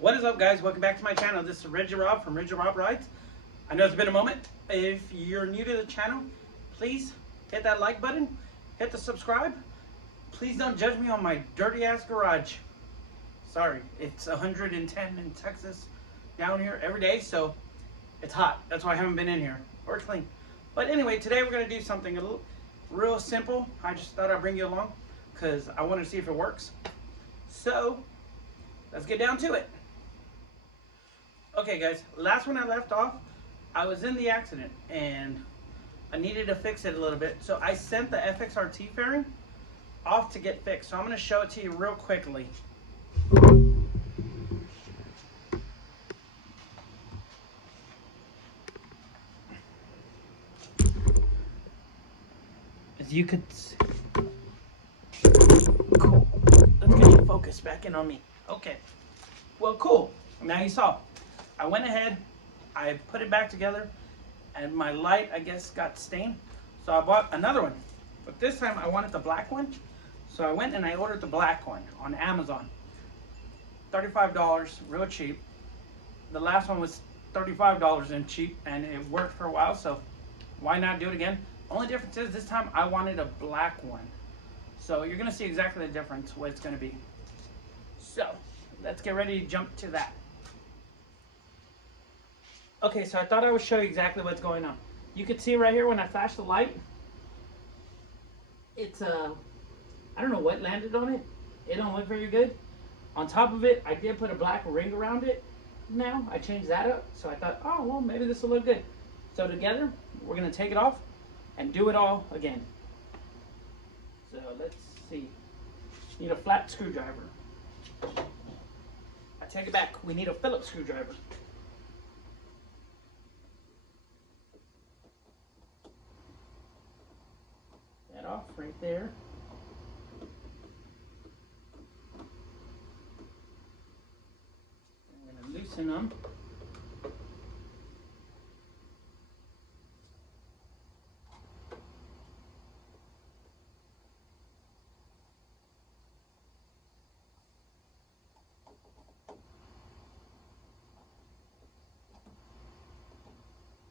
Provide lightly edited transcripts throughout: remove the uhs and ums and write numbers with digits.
What is up, guys? Welcome back to my channel. This is Rigid Rob from Rigid Rob Rides. I know it's been a moment. If you're new to the channel, please hit that like button, hit the subscribe. Please don't judge me on my dirty ass garage. Sorry, it's 110 in Texas down here every day, so it's hot. That's why I haven't been in here or clean. But anyway, today we're going to do something a little real simple. I just thought I'd bring you along because I wanted to see if it works. So let's get down to it. Okay guys, last when I left off, I was in the accident and I needed to fix it a little bit. So I sent the FXRT fairing off to get fixed. So I'm going to show it to you real quickly. As you could see. Cool. Let's get your focus back in on me. Okay. Well, cool. Now you saw. I went ahead, I put it back together, and my light, I guess, got stained. So I bought another one. But this time I wanted the black one. So I went and I ordered the black one on Amazon. $35, real cheap. The last one was $35 and cheap, and it worked for a while, so why not do it again? Only difference is this time I wanted a black one. So you're gonna see exactly the difference, what it's gonna be. So let's get ready to jump to that. Okay, so I thought I would show you exactly what's going on. You can see right here when I flash the light, it's I don't know what landed on it. It don't look very good. On top of it, I did put a black ring around it. Now I changed that up, so I thought, oh well, maybe this will look good. So together, we're gonna take it off and do it all again. So let's see. Need a flat screwdriver. I take it back. We need a Phillips screwdriver. That off right there. I'm going to loosen them.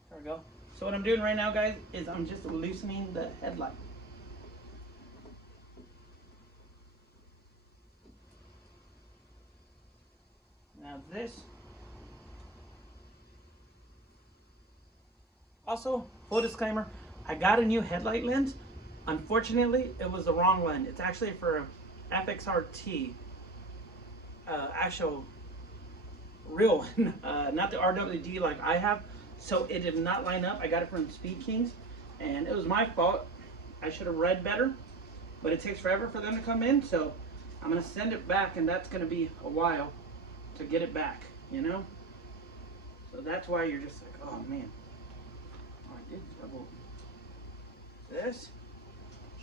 There we go. So what I'm doing right now, guys, is I'm just loosening the headlight. Now this. Also, full disclaimer, I got a new headlight lens. Unfortunately, it was the wrong one. It's actually for FXRT. Actual real one, not the RWD like I have. So it did not line up. I got it from Speed Kings, and it was my fault. I should have read better, but it takes forever for them to come in. So I'm gonna send it back, and that's gonna be a while to get it back, you know? So that's why you're just like, oh man. Oh, I did double this.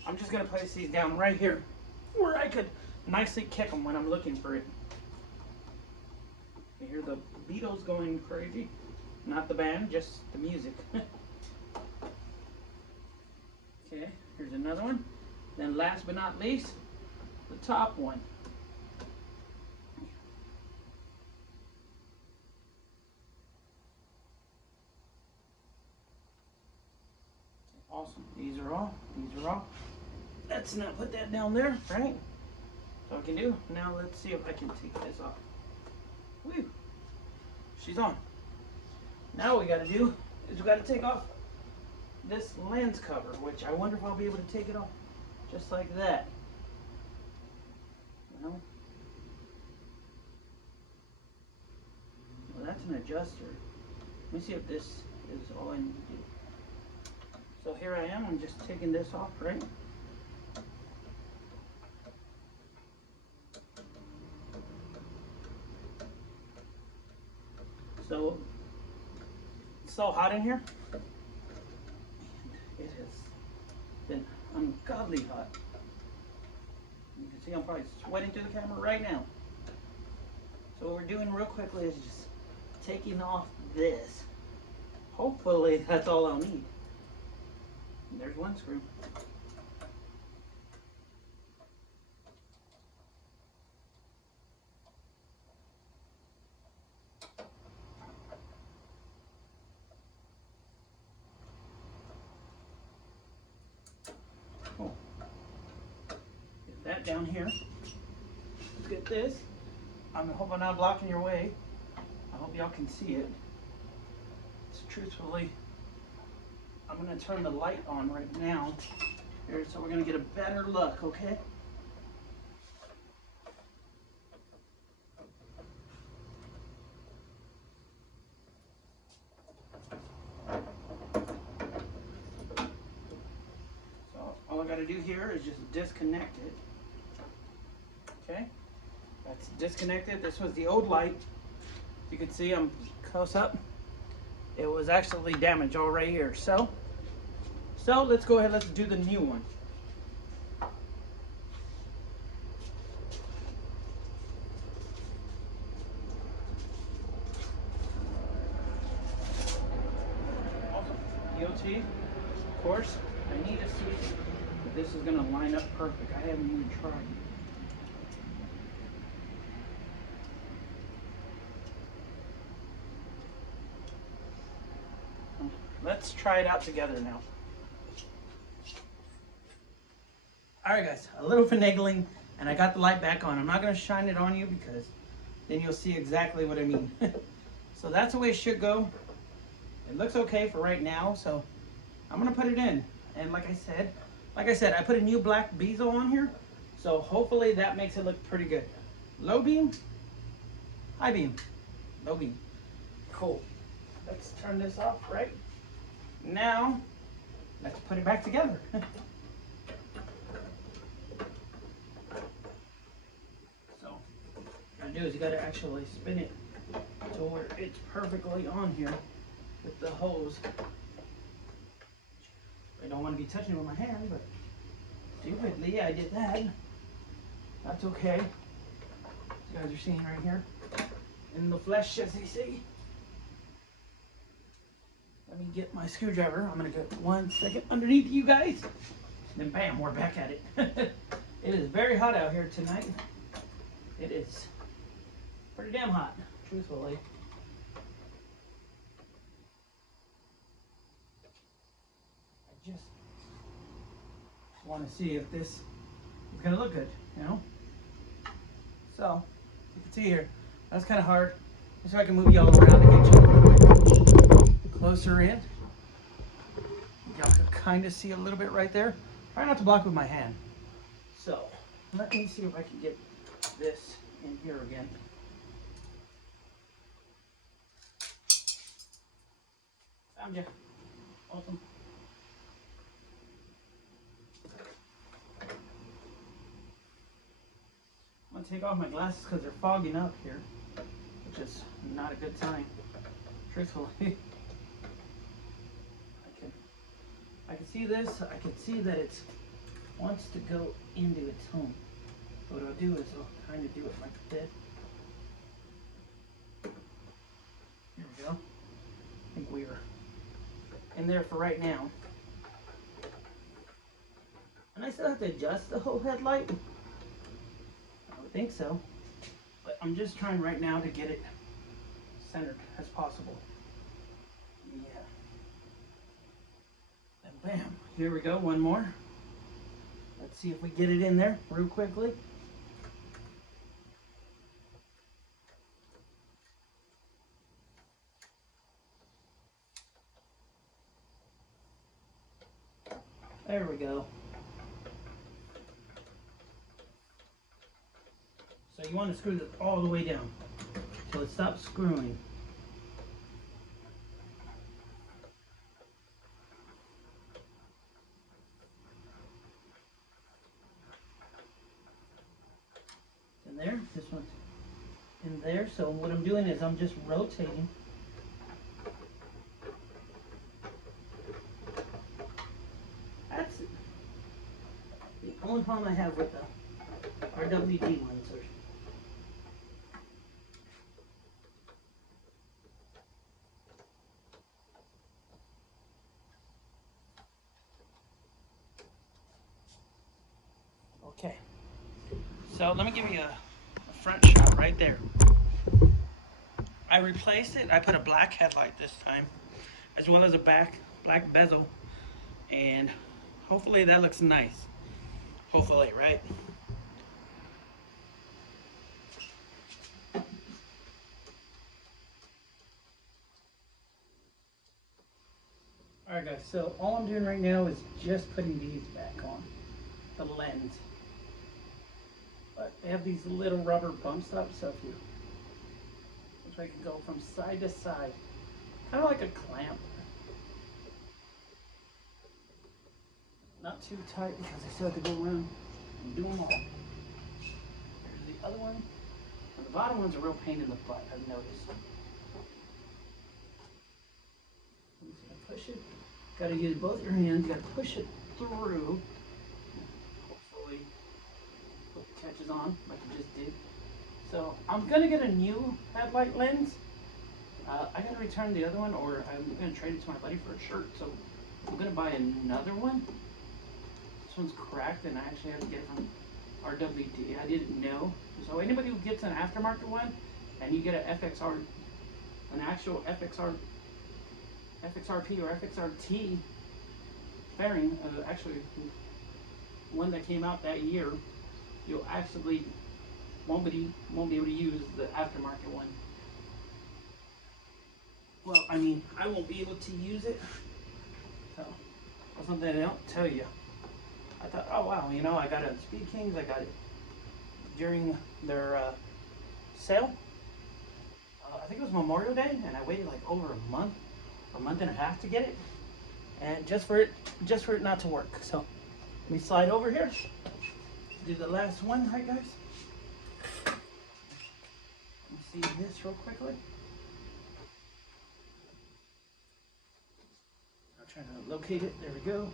I'm just gonna place these down right here where I could nicely kick them when I'm looking for it. You hear the Beatles going crazy. Not the band, just the music. Okay, here's another one. Then last but not least, the top one. Awesome. These are all. These are all. Let's not put that down there, right? So I can do. Now let's see if I can take this off. Woo! She's on. Now what we got to do is we got to take off this lens cover, which I wonder if I'll be able to take it off just like that. You know? Well, that's an adjuster. Let me see if this is all I need to do. So here I am, I'm just taking this off, right? So, it's so hot in here. And it has been ungodly hot. You can see I'm probably sweating through the camera right now. So what we're doing real quickly is just taking off this. Hopefully that's all I'll need. And there's one screw. Cool. Get that down here. Let's get this. I hope I'm not blocking your way. I hope y'all can see it. It's truthfully, I'm gonna turn the light on right now here, so we're gonna get a better look, okay? So all I gotta do here is just disconnect it. Okay, that's disconnected. This was the old light. You can see I'm close up. It was actually damaged all right here. So let's go ahead, let's do the new one. Also, DOT, of course, I need to see if this is gonna line up perfect. I haven't even tried. Let's try it out together now. All right, guys, a little finagling, and I got the light back on. I'm not gonna shine it on you because then you'll see exactly what I mean. So that's the way it should go. It looks okay for right now, so I'm gonna put it in. And like I said, I put a new black bezel on here, so hopefully that makes it look pretty good. Low beam, high beam, low beam. Cool. Let's turn this off, right? Now, let's put it back together. So, what you gotta do is you gotta actually spin it to where it's perfectly on here with the hose. I don't want to be touching it with my hand, but stupidly I did that. That's okay. You guys are seeing right here in the flesh, as they say. Let me get my screwdriver. I'm gonna go 1 second underneath you guys. Then bam, we're back at it. It is very hot out here tonight. It is pretty damn hot, truthfully. I just want to see if this is gonna look good, you know? So, you can see here, that's kind of hard. So I can move you all around to get you closer in. Y'all can kind of see a little bit right there. Try not to block with my hand. So let me see if I can get this in here again. Found you. Awesome. I'm gonna take off my glasses because they're fogging up here, which is not a good sign, truthfully. I can see this. I can see that it wants to go into its home. So what I'll do is I'll kind of do it like this. Here we go. I think we are in there for right now. And I still have to adjust the whole headlight. I would think so. But I'm just trying right now to get it centered as possible. Yeah. And bam, here we go, one more. Let's see if we get it in there real quickly. There we go. So you want to screw this all the way down so it stops screwing. In there, this one's in there. So what I'm doing is I'm just rotating. That's it. The only problem I have with the RWD ones are okay. So let me give you a front shot right there. I replaced it. I put a black headlight this time, as well as a black bezel, and hopefully that looks nice. Hopefully, right? Alright guys, so all I'm doing right now is just putting these back on the lens. But they have these little rubber bump stops, so if you, which I can go from side to side, kind of like a clamp. Not too tight because I still have to go around and do them all. Here's the other one. And the bottom one's a real pain in the butt, I've noticed. I'm just gonna push it. Gotta use both your hands, you gotta push it through. Hopefully it catches on like it just did. So I'm gonna get a new headlight lens. I gotta return the other one, or I'm gonna trade it to my buddy for a shirt. So I'm gonna buy another one. This one's cracked and I actually had to get it from RWD. I didn't know. So anybody who gets an aftermarket one and you get an an actual FXRT or FXRT fairing, actually one that came out that year, you'll actually won't be able to use the aftermarket one. Well, I mean, I won't be able to use it. So that's something they don't tell you. I thought, oh wow, you know, I got it at Speed Kings. I got it during their sale. I think it was Memorial Day, and I waited like over a month and a half to get it, and just for it not to work. So let me slide over here, do the last one. Hi guys, let me see this real quickly. I'm trying to locate it. There we go.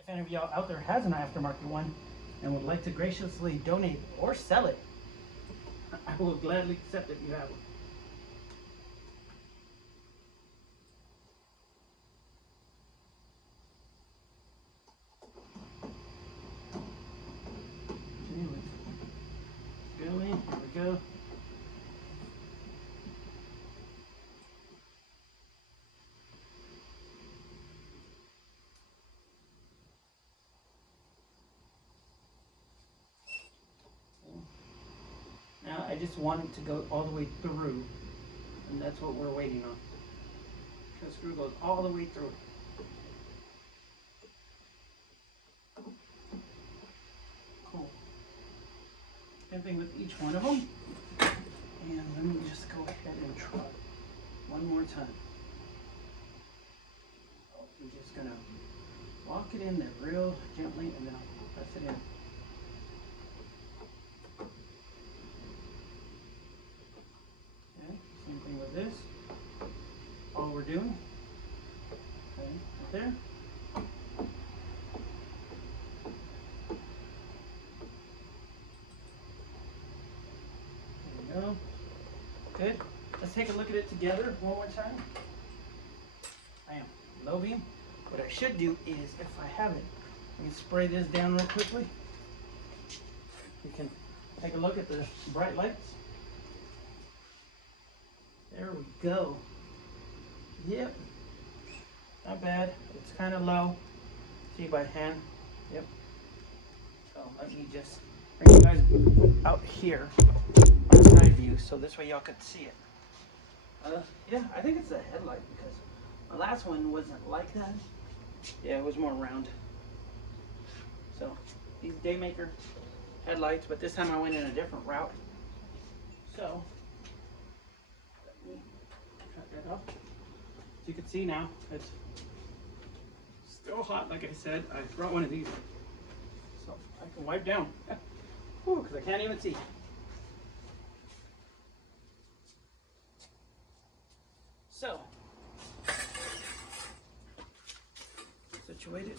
If any of y'all out there has an aftermarket one and would like to graciously donate or sell it, I will gladly accept it if you have one. Anyways, going, here we go. Now I just want it to go all the way through, and that's what we're waiting on. The screw goes all the way through. Cool. Same thing with each one of them. And let me just go ahead and try one more time. I'm just gonna lock it in there real gently, and then I'll press it in. Same thing with this. All we're doing, okay, right there. There we go. Good. Let's take a look at it together one more time. Bam. Low beam. What I should do is, if I have it, let me spray this down real quickly. You can take a look at the bright lights. There we go. Yep. Not bad. It's kind of low. See by hand. Yep. So let me just bring you guys out here on side view so this way y'all could see it. Yeah, I think it's a headlight because my last one wasn't like that. Yeah, it was more round. So these Daymaker headlights, but this time I went in a different route. So that up. As you can see now, it's still hot. Like I said, I brought one of these so I can wipe down because I can't even see. So situated,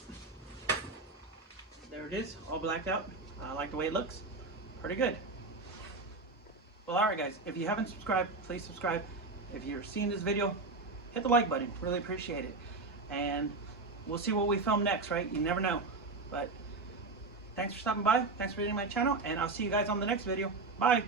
there it is, all blacked out. I like the way it looks. Pretty good. Well, alright guys, if you haven't subscribed, please subscribe. If you're seeing this video, hit the like button. Really appreciate it. And we'll see what we film next, right? You never know. But thanks for stopping by. Thanks for visiting my channel. And I'll see you guys on the next video. Bye.